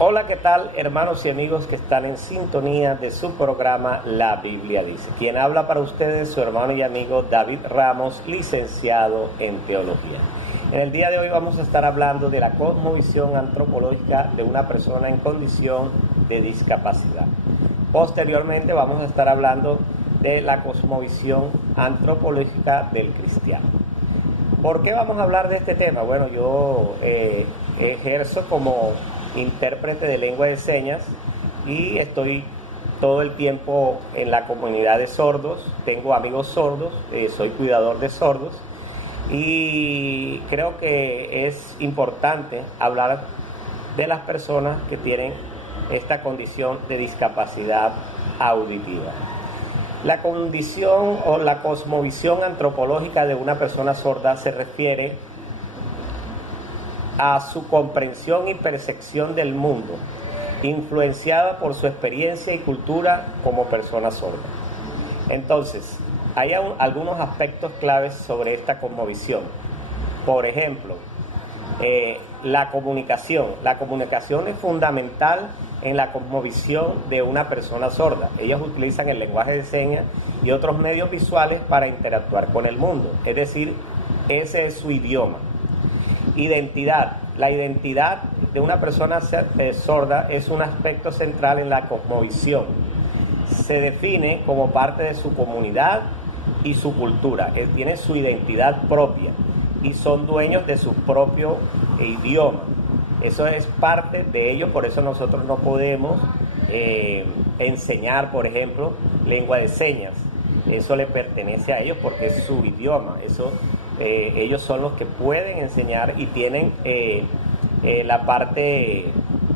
Hola, ¿qué tal, hermanos y amigos que están en sintonía de su programa La Biblia Dice? Quien habla para ustedes, su hermano y amigo David Ramos, licenciado en Teología. En el día de hoy vamos a estar hablando de la cosmovisión antropológica de una persona en condición de discapacidad. Posteriormente vamos a estar hablando de la cosmovisión antropológica del cristiano. ¿Por qué vamos a hablar de este tema? Bueno, yo ejerzo como intérprete de lengua de señas y estoy todo el tiempo en la comunidad de sordos. Tengo amigos sordos, soy cuidador de sordos y creo que es importante hablar de las personas que tienen esta condición de discapacidad auditiva. La condición o la cosmovisión antropológica de una persona sorda se refiere a su comprensión y percepción del mundo, influenciada por su experiencia y cultura como persona sorda. Entonces, hay algunos aspectos claves sobre esta cosmovisión. Por ejemplo, la comunicación. La comunicación es fundamental en la cosmovisión de una persona sorda. Ellos utilizan el lenguaje de señas y otros medios visuales para interactuar con el mundo. Es decir, ese es su idioma. Identidad. La identidad de una persona sorda es un aspecto central en la cosmovisión. Se define como parte de su comunidad y su cultura. Él tiene su identidad propia y son dueños de su propio idioma. Eso es parte de ellos, por eso nosotros no podemos enseñar, por ejemplo, lengua de señas. Eso le pertenece a ellos porque es su idioma. Ellos son los que pueden enseñar y tienen la parte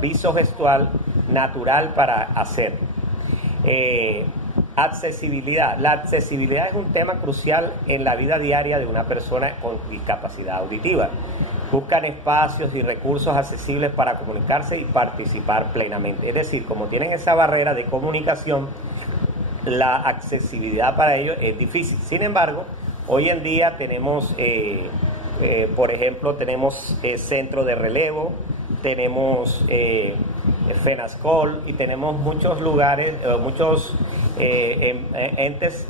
visogestual natural para hacer. Accesibilidad. La accesibilidad es un tema crucial en la vida diaria de una persona con discapacidad auditiva. Buscan espacios y recursos accesibles para comunicarse y participar plenamente. Es decir, como tienen esa barrera de comunicación, la accesibilidad para ellos es difícil. Sin embargo, hoy en día tenemos, por ejemplo, tenemos centro de relevo, tenemos FENASCOL y tenemos muchos lugares, muchos entes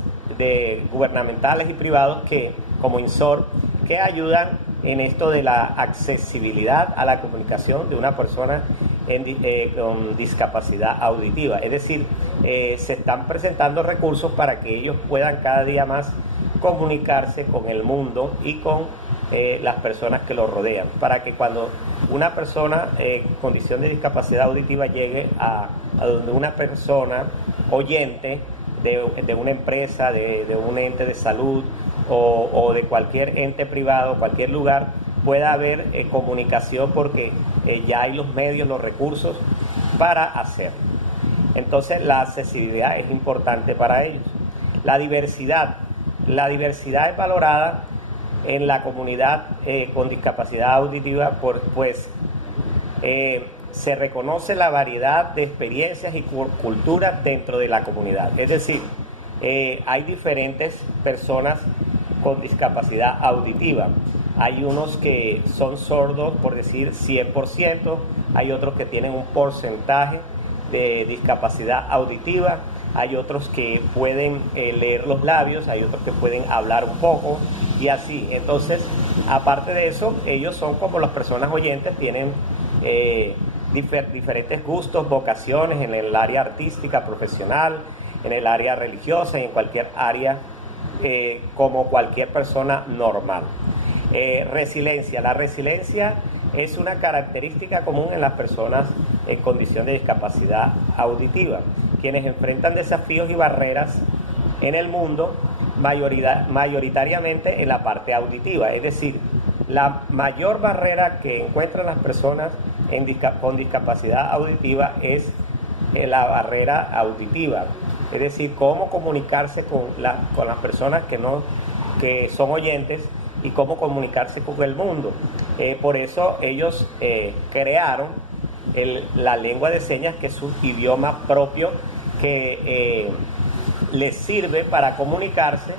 gubernamentales y privados como INSOR, que ayudan en esto de la accesibilidad a la comunicación de una persona con discapacidad auditiva. Es decir, se están presentando recursos para que ellos puedan cada día más comunicarse con el mundo y con las personas que lo rodean, para que cuando una persona en condición de discapacidad auditiva llegue a donde una persona oyente de una empresa, de un ente de salud o de cualquier ente privado, cualquier lugar, pueda haber comunicación porque ya hay los medios, los recursos para hacerlo. Entonces la accesibilidad es importante para ellos. La diversidad es valorada en la comunidad con discapacidad auditiva, pues se reconoce la variedad de experiencias y culturas dentro de la comunidad. Es decir, hay diferentes personas con discapacidad auditiva. Hay unos que son sordos, por decir 100%, hay otros que tienen un porcentaje de discapacidad auditiva, hay otros que pueden leer los labios, hay otros que pueden hablar un poco y así. Entonces, aparte de eso, ellos son como las personas oyentes, tienen diferentes gustos, vocaciones en el área artística, profesional, en el área religiosa y en cualquier área como cualquier persona normal. Resiliencia. La resiliencia es una característica común en las personas en condición de discapacidad auditiva, quienes enfrentan desafíos y barreras en el mundo, mayoritariamente en la parte auditiva. Es decir, la mayor barrera que encuentran las personas con discapacidad auditiva es la auditiva. Es decir, cómo comunicarse con las personas que son oyentes y cómo comunicarse con el mundo. Por eso ellos crearon la lengua de señas, que es su idioma propio, que les sirve para comunicarse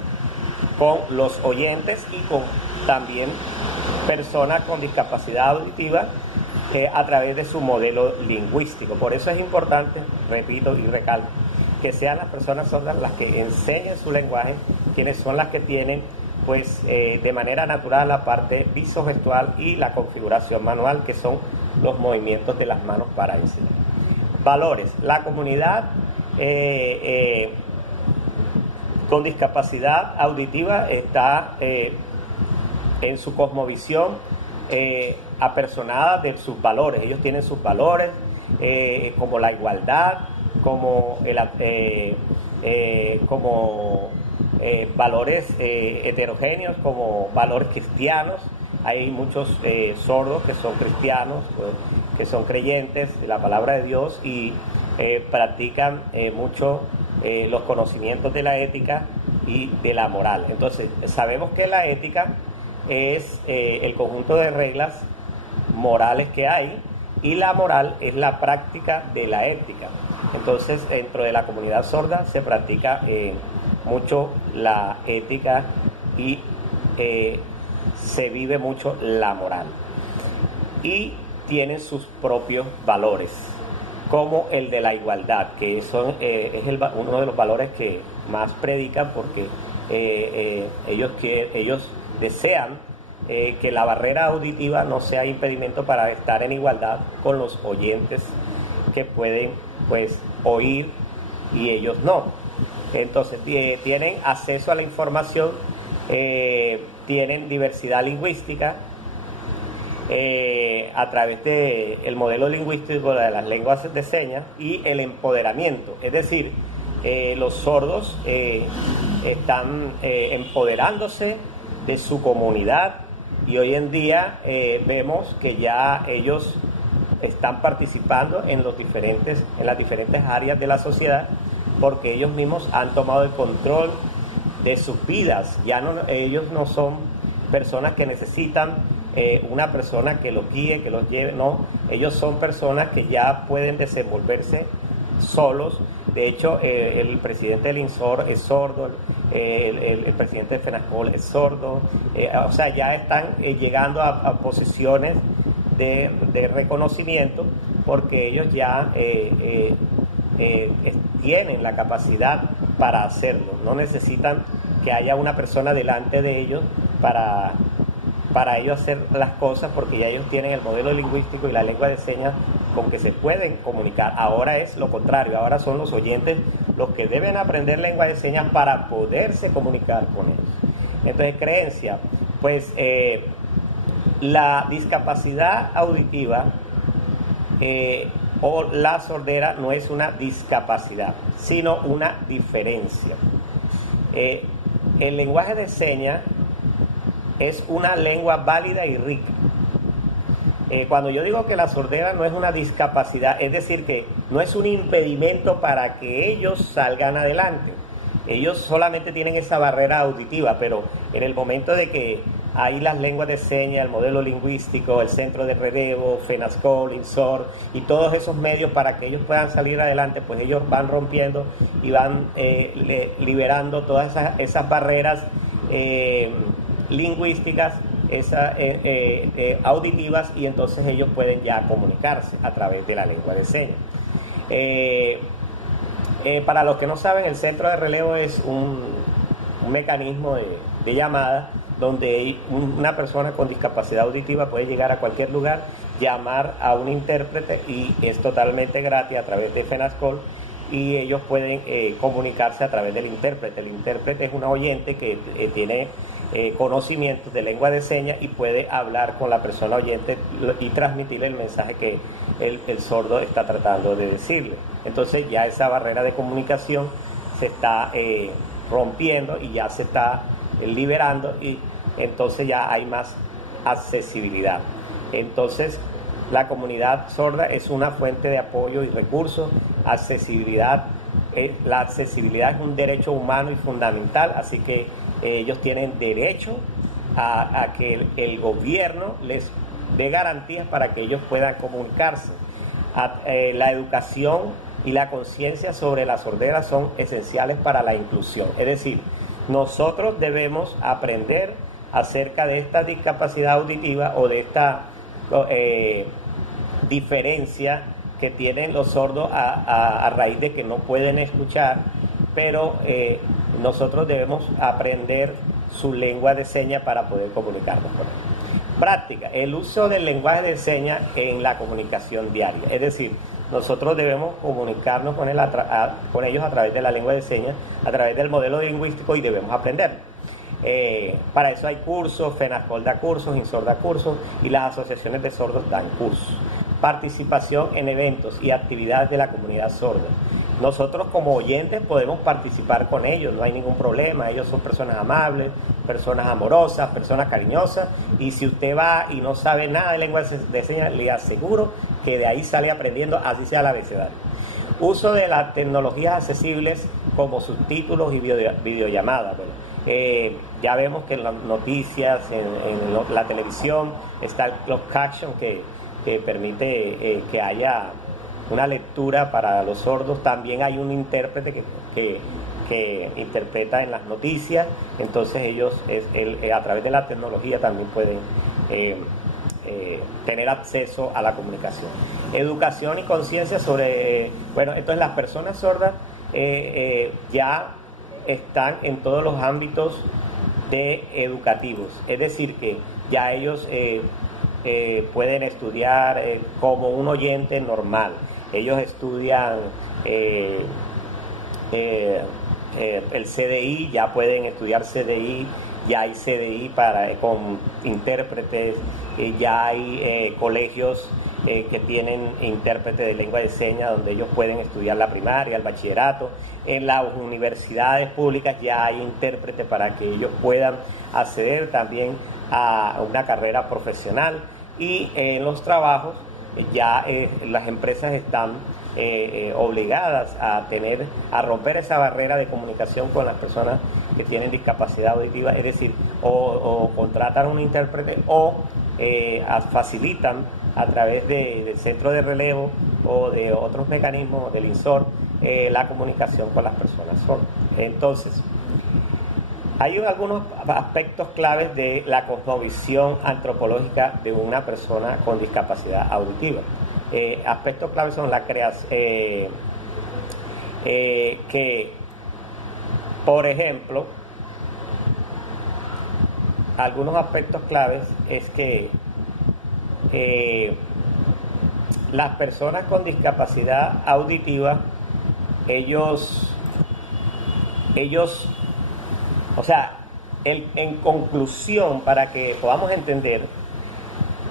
con los oyentes y con también personas con discapacidad auditiva a través de su modelo lingüístico. Por eso es importante, repito y recalco, que sean las personas sordas las que enseñen su lenguaje, quienes son las que tienen pues de manera natural la parte visogestual y la configuración manual, que son los movimientos de las manos para enseñar. Valores. La comunidad con discapacidad auditiva está en su cosmovisión apersonada de sus valores. Ellos tienen sus valores como la igualdad, como valores heterogéneos, como valores cristianos. Hay muchos sordos que son cristianos, pues, que son creyentes de la palabra de Dios y practican mucho los conocimientos de la ética y de la moral. Entonces, sabemos que la ética es el conjunto de reglas morales que hay, y la moral es la práctica de la ética. Entonces, dentro de la comunidad sorda se practica mucho la ética y se vive mucho la moral. Y tienen sus propios valores, como el de la igualdad, que es uno de los valores que más predican, porque ellos desean que la barrera auditiva no sea impedimento para estar en igualdad con los oyentes que pueden pues oír y ellos no. Entonces tienen acceso a la información, tienen diversidad lingüística a través del modelo lingüístico de las lenguas de señas y el empoderamiento. Es decir, los sordos están empoderándose de su comunidad, y hoy en día vemos que ya ellos están participando en las diferentes áreas de la sociedad, porque ellos mismos han tomado el control de sus vidas. Ellos no son personas que necesitan una persona que los guíe, que los lleve, no, ellos son personas que ya pueden desenvolverse solos. De hecho, el presidente del INSOR es sordo, el presidente de FENASCOL es sordo, o sea, ya están llegando a posiciones de reconocimiento, porque ellos ya tienen la capacidad para hacerlo. No necesitan que haya una persona delante de ellos para ellos hacer las cosas, porque ya ellos tienen el modelo lingüístico y la lengua de señas con que se pueden comunicar. Ahora es lo contrario, ahora son los oyentes los que deben aprender lengua de señas para poderse comunicar con ellos. Entonces, creencia, pues la discapacidad auditiva o la sordera no es una discapacidad, sino una diferencia. El lenguaje de señas es una lengua válida y rica. Cuando yo digo que la sordera no es una discapacidad, es decir, que no es un impedimento para que ellos salgan adelante. Ellos solamente tienen esa barrera auditiva, pero en el momento de que hay las lenguas de señas, el modelo lingüístico, el centro de relevo, FENASCOL, INSOR y todos esos medios para que ellos puedan salir adelante, pues ellos van rompiendo y van liberando todas esas barreras lingüísticas, auditivas, y entonces ellos pueden ya comunicarse a través de la lengua de señas. Para los que no saben, el centro de relevo es un mecanismo de llamada donde una persona con discapacidad auditiva puede llegar a cualquier lugar, llamar a un intérprete, y es totalmente gratis a través de FENASCOL, y ellos pueden comunicarse a través del intérprete. El intérprete es un oyente que tiene conocimientos de lengua de señas y puede hablar con la persona oyente y transmitirle el mensaje que el sordo está tratando de decirle. Entonces ya esa barrera de comunicación se está rompiendo y ya se está liberando, y entonces ya hay más accesibilidad. Entonces la comunidad sorda es una fuente de apoyo y recursos. Accesibilidad, la accesibilidad es un derecho humano y fundamental, así que ellos tienen derecho a que el gobierno les dé garantías para que ellos puedan comunicarse. La educación y la conciencia sobre la sordera son esenciales para la inclusión. Es decir, nosotros debemos aprender acerca de esta discapacidad auditiva o de esta diferencia que tienen los sordos a raíz de que no pueden escuchar, pero nosotros debemos aprender su lengua de señas para poder comunicarnos con ellos. Práctica, el uso del lenguaje de señas en la comunicación diaria, es decir, nosotros debemos comunicarnos con ellos a través de la lengua de señas, a través del modelo lingüístico, y debemos aprender. Para eso hay cursos, FENASCOL da cursos, INSOR da cursos, y las asociaciones de sordos dan cursos. Participación en eventos y actividades de la comunidad sorda. Nosotros como oyentes podemos participar con ellos, no hay ningún problema. Ellos son personas amables, personas amorosas, personas cariñosas, y si usted va y no sabe nada de lengua de señas, le aseguro que de ahí sale aprendiendo, así sea el abecedario. Uso de las tecnologías accesibles como subtítulos y videollamadas. Ya vemos que en las noticias, en la televisión, está el closed caption que permite que haya una lectura para los sordos. También hay un intérprete que interpreta en las noticias. Entonces ellos a través de la tecnología también pueden tener acceso a la comunicación. Educación y conciencia sobre, entonces las personas sordas ya están en todos los ámbitos educativos, es decir, que ya ellos pueden estudiar como un oyente normal. Ellos estudian el CDI, ya pueden estudiar CDI, ya hay CDI con intérpretes, ya hay colegios que tienen intérpretes de lengua de señas donde ellos pueden estudiar la primaria, el bachillerato. En las universidades públicas ya hay intérpretes para que ellos puedan acceder también a una carrera profesional, y en los trabajos ya las empresas están obligadas a romper esa barrera de comunicación con las personas que tienen discapacidad auditiva, es decir, o contratan un intérprete o facilitan a través del centro de relevo o de otros mecanismos del INSOR la comunicación con las personas sordas. Entonces, hay algunos aspectos claves de la cosmovisión antropológica de una persona con discapacidad auditiva. Aspectos claves son la creación, que, por ejemplo, algunos aspectos claves es que las personas con discapacidad auditiva, ellos, o sea, en conclusión, para que podamos entender,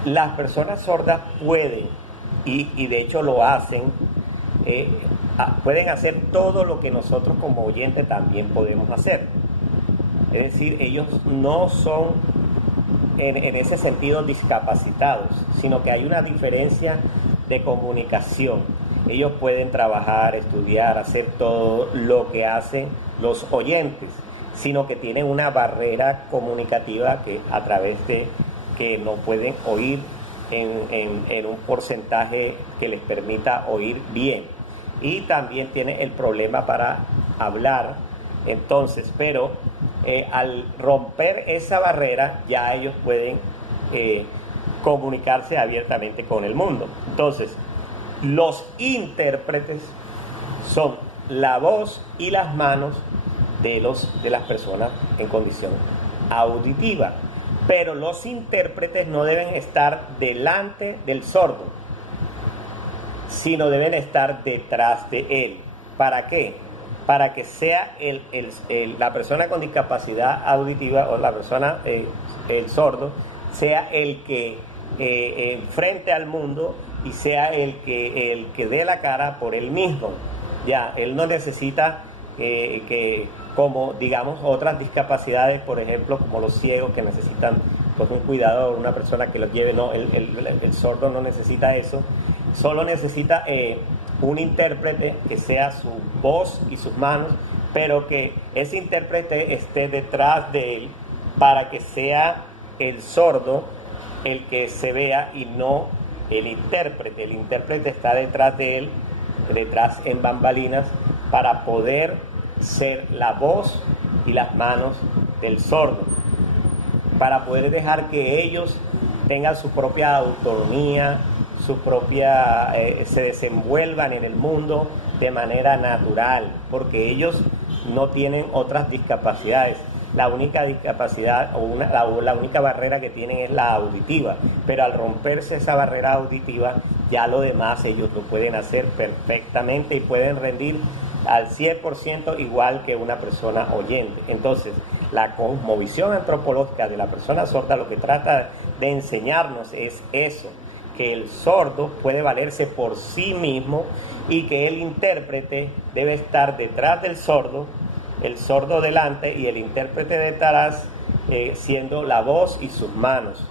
las personas sordas pueden, y de hecho lo hacen, pueden hacer todo lo que nosotros como oyentes también podemos hacer. Es decir, ellos no son en ese sentido discapacitados, sino que hay una diferencia de comunicación. Ellos pueden trabajar, estudiar, hacer todo lo que hacen los oyentes, sino que tienen una barrera comunicativa que a través de que no pueden oír en un porcentaje que les permita oír bien. Y también tiene el problema para hablar. Entonces, pero al romper esa barrera, ya ellos pueden comunicarse abiertamente con el mundo. Entonces, los intérpretes son la voz y las manos de las personas en condición auditiva, pero los intérpretes no deben estar delante del sordo, sino deben estar detrás de él. ¿Para qué? Para que sea la persona con discapacidad auditiva o la persona, el sordo, sea el que enfrente al mundo y sea el que dé la cara por él mismo. Ya, él no necesita como digamos otras discapacidades, por ejemplo, como los ciegos que necesitan pues un cuidador, una persona que los lleve. No, el sordo no necesita eso, solo necesita un intérprete que sea su voz y sus manos, pero que ese intérprete esté detrás de él para que sea el sordo el que se vea y no el intérprete. El intérprete está detrás de él, detrás en bambalinas, para poder ser la voz y las manos del sordo, para poder dejar que ellos tengan su propia autonomía, se desenvuelvan en el mundo de manera natural, porque ellos no tienen otras discapacidades. La única discapacidad la única barrera que tienen es la auditiva, pero al romperse esa barrera auditiva, ya lo demás ellos lo pueden hacer perfectamente y pueden rendir al 100% igual que una persona oyente. Entonces, la cosmovisión antropológica de la persona sorda lo que trata de enseñarnos es eso, que el sordo puede valerse por sí mismo y que el intérprete debe estar detrás del sordo, el sordo delante y el intérprete detrás, siendo la voz y sus manos,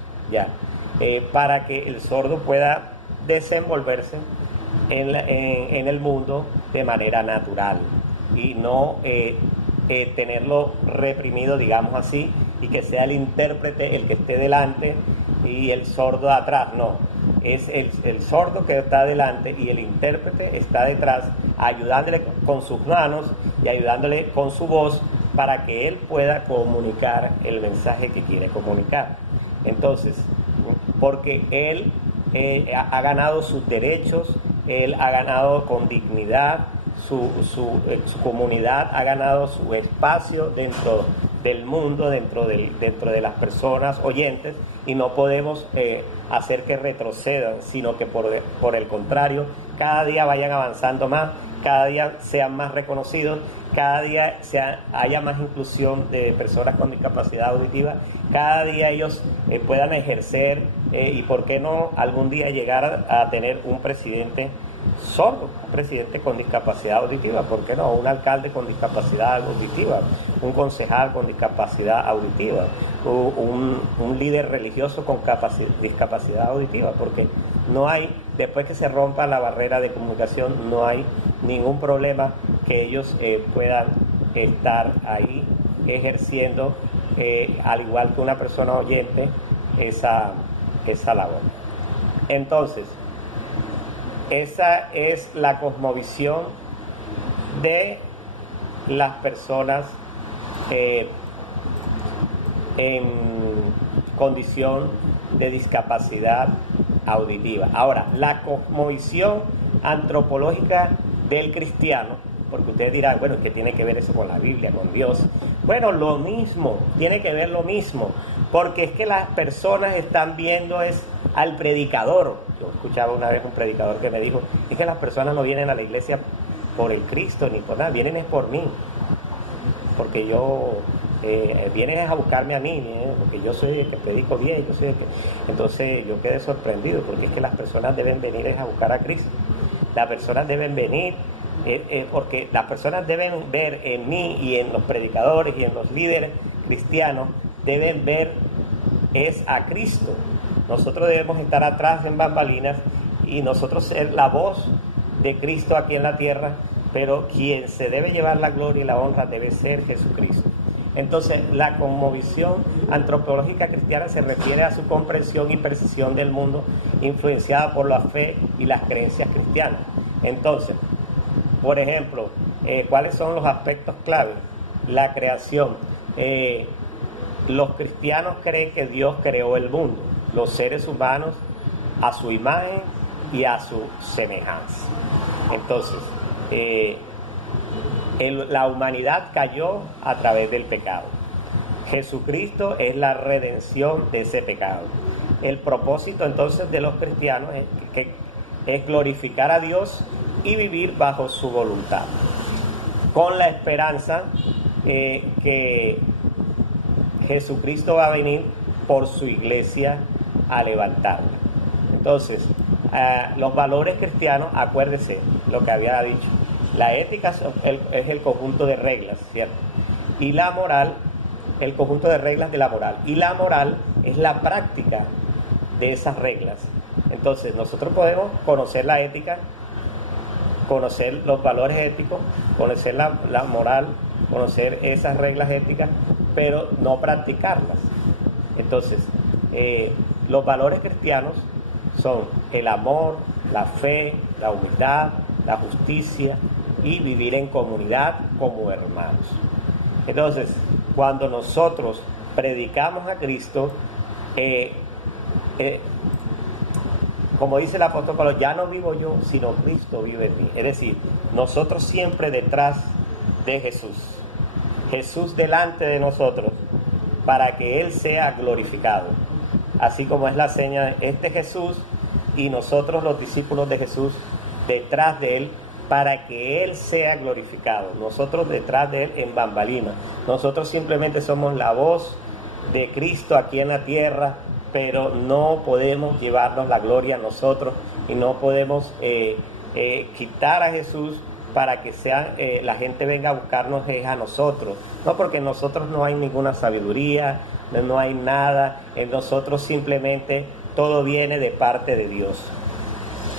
para que el sordo pueda desenvolverse en el mundo de manera natural y no tenerlo reprimido, digamos así, y que sea el intérprete el que esté delante y el sordo atrás. No, es el sordo que está delante y el intérprete está detrás, ayudándole con sus manos y ayudándole con su voz para que él pueda comunicar el mensaje que quiere comunicar. Entonces, porque él ha ganado sus derechos, él ha ganado con dignidad, su comunidad ha ganado su espacio dentro del mundo, dentro de las personas oyentes, y no podemos hacer que retrocedan, sino que por el contrario, cada día vayan avanzando más, cada día sean más reconocidos, cada día haya más inclusión de personas con discapacidad auditiva, cada día ellos puedan ejercer y por qué no algún día llegar a tener un presidente sordo, un presidente con discapacidad auditiva, ¿por qué no? Un alcalde con discapacidad auditiva, un concejal con discapacidad auditiva, un líder religioso con discapacidad auditiva, porque no hay, después que se rompa la barrera de comunicación, no hay ningún problema que ellos puedan estar ahí ejerciendo, al igual que una persona oyente, esa labor. Entonces, esa es la cosmovisión de las personas en condición de discapacidad auditiva. Ahora, la cosmovisión antropológica del cristiano, porque ustedes dirán, bueno, ¿qué tiene que ver eso con la Biblia, con Dios? Bueno, lo mismo, tiene que ver lo mismo, porque es que las personas están viendo al predicador. Yo escuchaba una vez un predicador que me dijo, es que las personas no vienen a la iglesia por el Cristo ni por nada, vienen es por mí, porque yo vienen a buscarme a mí, porque yo soy el que predico bien, entonces yo quedé sorprendido, porque es que las personas deben venir a buscar a Cristo, las personas deben venir porque las personas deben ver en mí y en los predicadores y en los líderes cristianos, deben ver es a Cristo. Nosotros debemos estar atrás en bambalinas y nosotros ser la voz de Cristo aquí en la tierra, pero quien se debe llevar la gloria y la honra debe ser Jesucristo. Entonces, la cosmovisión antropológica cristiana se refiere a su comprensión y percepción del mundo influenciada por la fe y las creencias cristianas. Entonces, por ejemplo, ¿cuáles son los aspectos clave? La creación. Los cristianos creen que Dios creó el mundo, los seres humanos a su imagen y a su semejanza. Entonces, la humanidad cayó a través del pecado. Jesucristo es la redención de ese pecado. El propósito entonces de los cristianos es glorificar a Dios y vivir bajo su voluntad, con la esperanza que Jesucristo va a venir por su iglesia a levantarla. Entonces, los valores cristianos, acuérdese lo que había dicho, la ética es el conjunto de reglas, ¿cierto? Y la moral, el conjunto de reglas de la moral. Y la moral es la práctica de esas reglas. Entonces, nosotros podemos conocer la ética, conocer los valores éticos, conocer la moral, conocer esas reglas éticas, pero no practicarlas. Entonces, los valores cristianos son el amor, la fe, la humildad, la justicia y vivir en comunidad como hermanos. Entonces, cuando nosotros predicamos a Cristo, como dice el apóstol Pablo, ya no vivo yo, sino Cristo vive en mí. Es decir, nosotros siempre detrás de Jesús, Jesús delante de nosotros, para que Él sea glorificado. Así como es la seña, este Jesús y nosotros los discípulos de Jesús detrás de Él, para que Él sea glorificado. Nosotros detrás de Él en bambalinas. Nosotros simplemente somos la voz de Cristo aquí en la tierra, pero no podemos llevarnos la gloria a nosotros y no podemos quitar a Jesús para que la gente venga a buscarnos a nosotros. No, porque en nosotros no hay ninguna sabiduría, no hay nada, en nosotros simplemente todo viene de parte de Dios.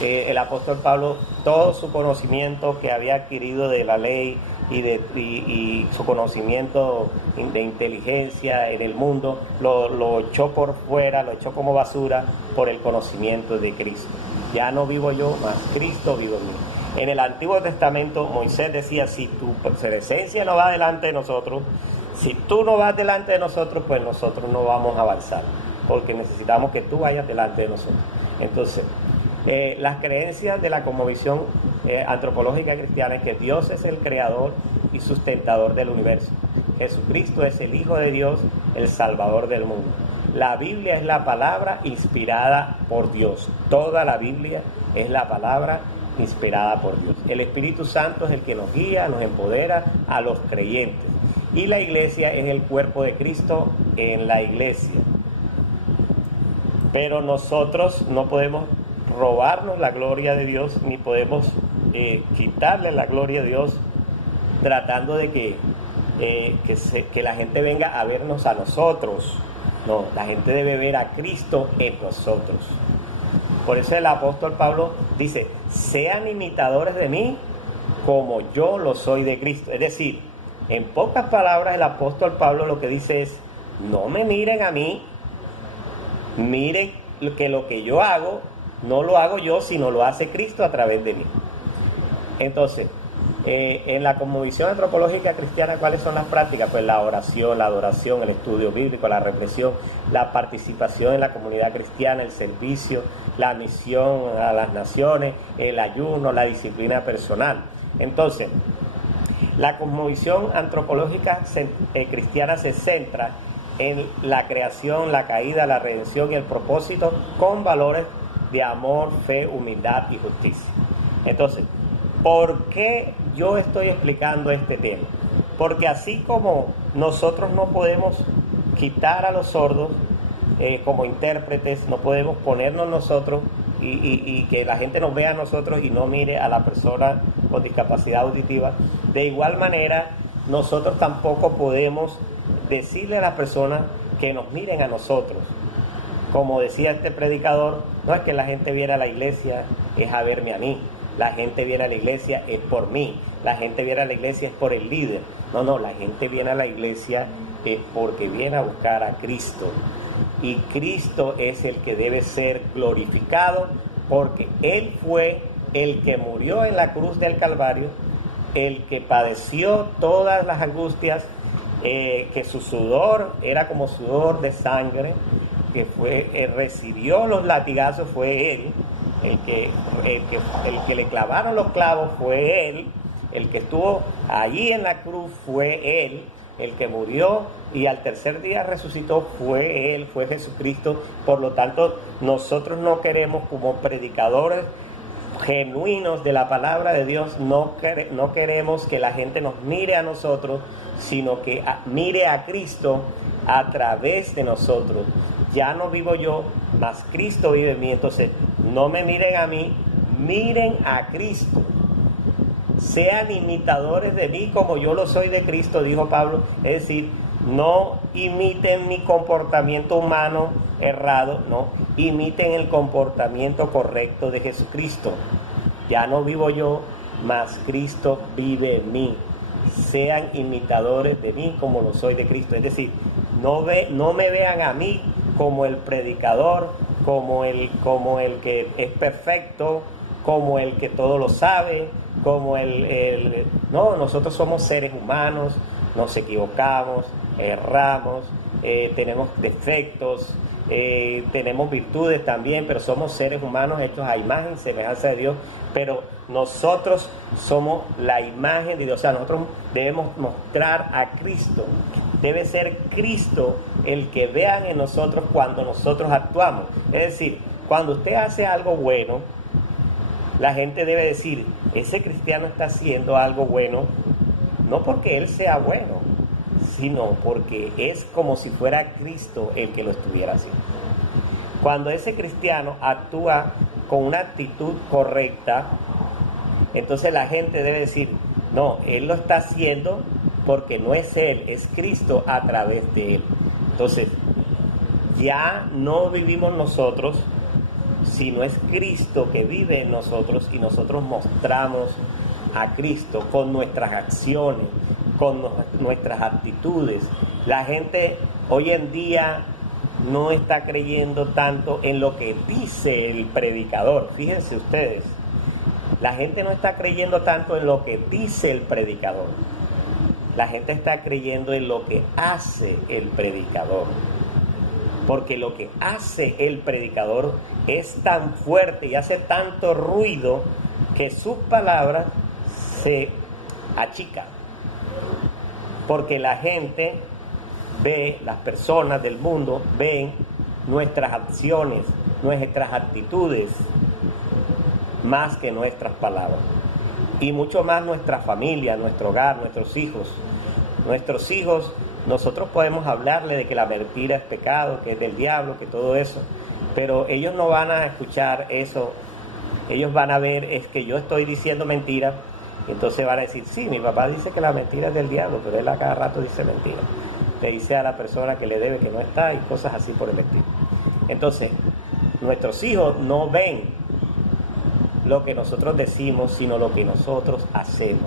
El apóstol Pablo, todo su conocimiento que había adquirido de la ley y su conocimiento de inteligencia en el mundo, lo echó por fuera, lo echó como basura por el conocimiento de Cristo. Ya no vivo yo, mas Cristo vive en mí. En el Antiguo Testamento Moisés decía, si tu presencia no va delante de nosotros, si tú no vas delante de nosotros, pues nosotros no vamos a avanzar, porque necesitamos que tú vayas delante de nosotros. Entonces, las creencias de la cosmovisión antropológica cristiana es que Dios es el creador y sustentador del universo. Jesucristo es el Hijo de Dios, el Salvador del mundo. La Biblia es la palabra inspirada por Dios. Toda la Biblia es la palabra inspirada por Dios. El Espíritu Santo es el que nos guía, nos empodera a los creyentes. Y la iglesia es el cuerpo de Cristo en la iglesia. Pero nosotros no podemos robarnos la gloria de Dios, ni podemos quitarle la gloria a Dios tratando de que la gente venga a vernos a nosotros. No, la gente debe ver a Cristo en nosotros. Por eso el apóstol Pablo dice, sean imitadores de mí como yo lo soy de Cristo. Es decir, en pocas palabras el apóstol Pablo lo que dice es, no me miren a mí, miren que lo que yo hago, no lo hago yo, sino lo hace Cristo a través de mí. Entonces, en la cosmovisión antropológica cristiana, ¿cuáles son las prácticas? Pues la oración, la adoración, el estudio bíblico, la reflexión, la participación en la comunidad cristiana, el servicio, la misión a las naciones, el ayuno, la disciplina personal. Entonces, la cosmovisión antropológica cristiana se centra en la creación, la caída, la redención y el propósito con valores de amor, fe, humildad y justicia. Entonces, ¿por qué yo estoy explicando este tema? Porque así como nosotros no podemos quitar a los sordos como intérpretes, no podemos ponernos nosotros y que la gente nos vea a nosotros y no mire a la persona con discapacidad auditiva, de igual manera nosotros tampoco podemos decirle a las personas que nos miren a nosotros. Como decía este predicador, no es que la gente viene a la iglesia, es a verme a mí. La gente viene a la iglesia es por mí. La gente viene a la iglesia es por el líder. No, la gente viene a la iglesia es porque viene a buscar a Cristo. Y Cristo es el que debe ser glorificado porque Él fue el que murió en la cruz del Calvario, el que padeció todas las angustias, que su sudor era como sudor de sangre, que recibió los latigazos fue Él, el que le clavaron los clavos fue Él, el que estuvo allí en la cruz fue Él, el que murió y al tercer día resucitó fue Él, fue Jesucristo. Por lo tanto, nosotros no queremos, como predicadores genuinos de la palabra de Dios, no queremos que la gente nos mire a nosotros, sino que mire a Cristo a través de nosotros. Ya no vivo yo, mas Cristo vive en mí. Entonces, no me miren a mí, miren a Cristo. Sean imitadores de mí como yo lo soy de Cristo, dijo Pablo. Es decir, no imiten mi comportamiento humano errado, no, imiten el comportamiento correcto de Jesucristo. Ya no vivo yo, mas Cristo vive en mí. Sean imitadores de mí como lo soy de Cristo. Es decir, no me vean a mí como el predicador, como el que es perfecto, como el que todo lo sabe, como no, nosotros somos seres humanos, nos equivocamos, erramos, tenemos defectos, tenemos virtudes también, pero somos seres humanos hechos a imagen y semejanza de Dios, pero nosotros somos la imagen de Dios, o sea, nosotros debemos mostrar a Cristo, debe ser Cristo el que vean en nosotros cuando nosotros actuamos. Es decir, cuando usted hace algo bueno, la gente debe decir, ese cristiano está haciendo algo bueno, no porque él sea bueno, sino porque es como si fuera Cristo el que lo estuviera haciendo. Cuando ese cristiano actúa con una actitud correcta, entonces la gente debe decir, no, él lo está haciendo porque no es él, es Cristo a través de él. Entonces, ya no vivimos nosotros, sino es Cristo que vive en nosotros y nosotros mostramos a Cristo con nuestras acciones, con nuestras actitudes. La gente hoy en día no está creyendo tanto en lo que dice el predicador. Fíjense ustedes, la gente no está creyendo tanto en lo que dice el predicador. La gente está creyendo en lo que hace el predicador. Porque lo que hace el predicador es tan fuerte y hace tanto ruido que sus palabras se achican. Porque la gente ve, las personas del mundo ven nuestras acciones, nuestras actitudes, más que nuestras palabras. Y mucho más nuestra familia, nuestro hogar, nuestros hijos. Nuestros hijos, nosotros podemos hablarle de que la mentira es pecado, que es del diablo, que todo eso, pero ellos no van a escuchar eso. Ellos van a ver, es que yo estoy diciendo mentira, entonces van a decir, sí, mi papá dice que la mentira es del diablo, pero él a cada rato dice mentira. Le dice a la persona que le debe que no está y cosas así por el estilo. Entonces, nuestros hijos no ven lo que nosotros decimos, sino lo que nosotros hacemos.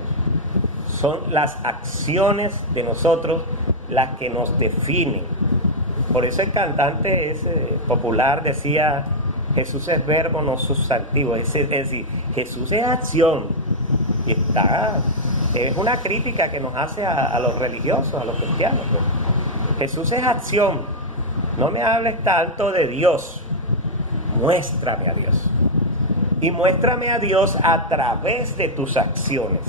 Son las acciones de nosotros las que nos definen. Por eso el cantante popular decía, Jesús es verbo, no sustantivo. Es decir, Jesús es acción. Y es una crítica que nos hace a los religiosos, a los cristianos. Pues. Jesús es acción. No me hables tanto de Dios. Muéstrame a Dios. Y muéstrame a Dios a través de tus acciones.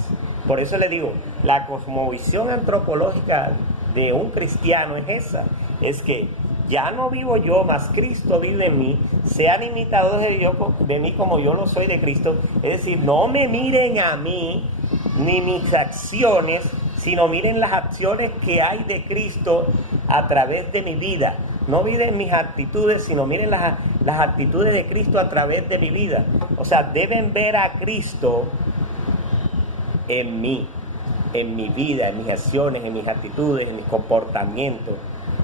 Por eso le digo, la cosmovisión antropológica de un cristiano es esa. Es que ya no vivo yo, mas Cristo vive en mí. Sean imitadores de mí como yo lo soy de Cristo. Es decir, no me miren a mí ni mis acciones, sino miren las acciones que hay de Cristo a través de mi vida. No miren mis actitudes, sino miren las actitudes de Cristo a través de mi vida. O sea, deben ver a Cristo en mí, en mi vida, en mis acciones, en mis actitudes, en mis comportamientos.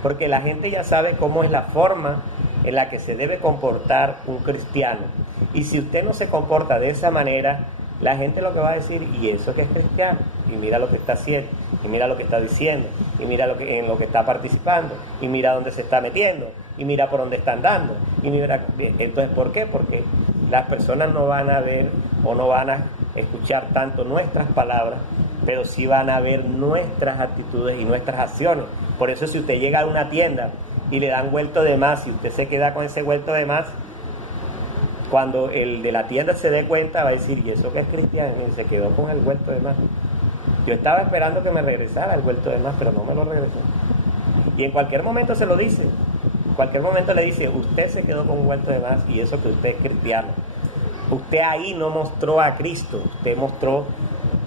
Porque la gente ya sabe cómo es la forma en la que se debe comportar un cristiano. Y si usted no se comporta de esa manera, la gente lo que va a decir, ¿y eso que es cristiano? Y mira lo que está haciendo, y mira lo que está diciendo, y mira en lo que está participando, y mira dónde se está metiendo, y mira por dónde está andando. Y mira, entonces, ¿por qué? Porque las personas no van a ver o no van a escuchar tanto nuestras palabras, pero sí van a ver nuestras actitudes y nuestras acciones. Por eso si usted llega a una tienda y le dan vuelto de más, y usted se queda con ese vuelto de más, cuando el de la tienda se dé cuenta va a decir, ¿y eso qué es cristiano? Y se quedó con el vuelto de más. Yo estaba esperando que me regresara el vuelto de más, pero no me lo regresó. Y en cualquier momento se lo dice. En cualquier momento le dice, usted se quedó con un vuelto de más y eso que usted es cristiano. Usted ahí no mostró a Cristo, usted mostró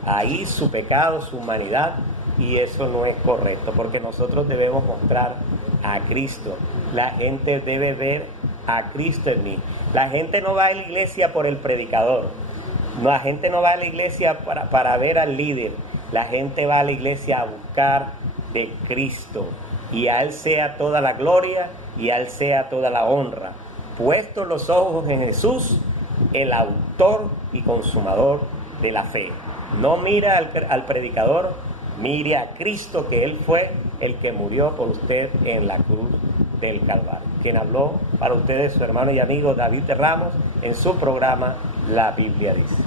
ahí su pecado, su humanidad, y eso no es correcto, porque nosotros debemos mostrar a Cristo. La gente debe ver a Cristo en mí. La gente no va a la iglesia por el predicador. La gente no va a la iglesia para ver al líder. La gente va a la iglesia a buscar de Cristo. Y a Él sea toda la gloria y a Él sea toda la honra. Puestos los ojos en Jesús, el autor y consumador de la fe. No mira al predicador, mire a Cristo, que Él fue el que murió por usted en la cruz del Calvario. Quien habló para ustedes, su hermano y amigo David Ramos, en su programa La Biblia Dice.